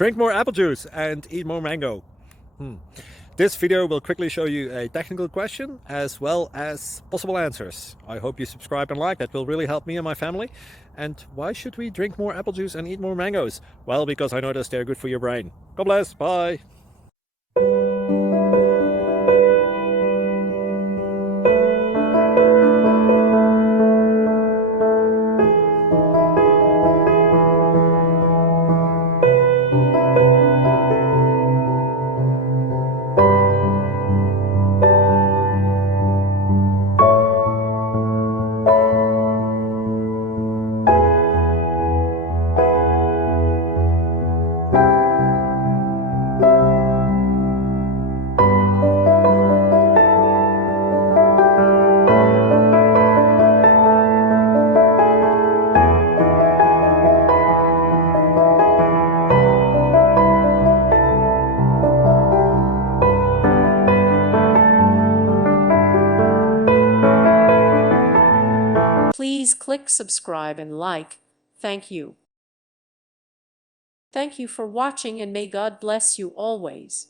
Drink more apple juice and eat more mango. This video will quickly show you a technical question as well as possible answers. I hope you subscribe and like, that will really help me and my family. And why should we drink more apple juice and eat more mangoes? Well, because I noticed they're good for your brain. God bless, bye. Please click subscribe and like. Thank you. Thank you for watching, and may God bless you always.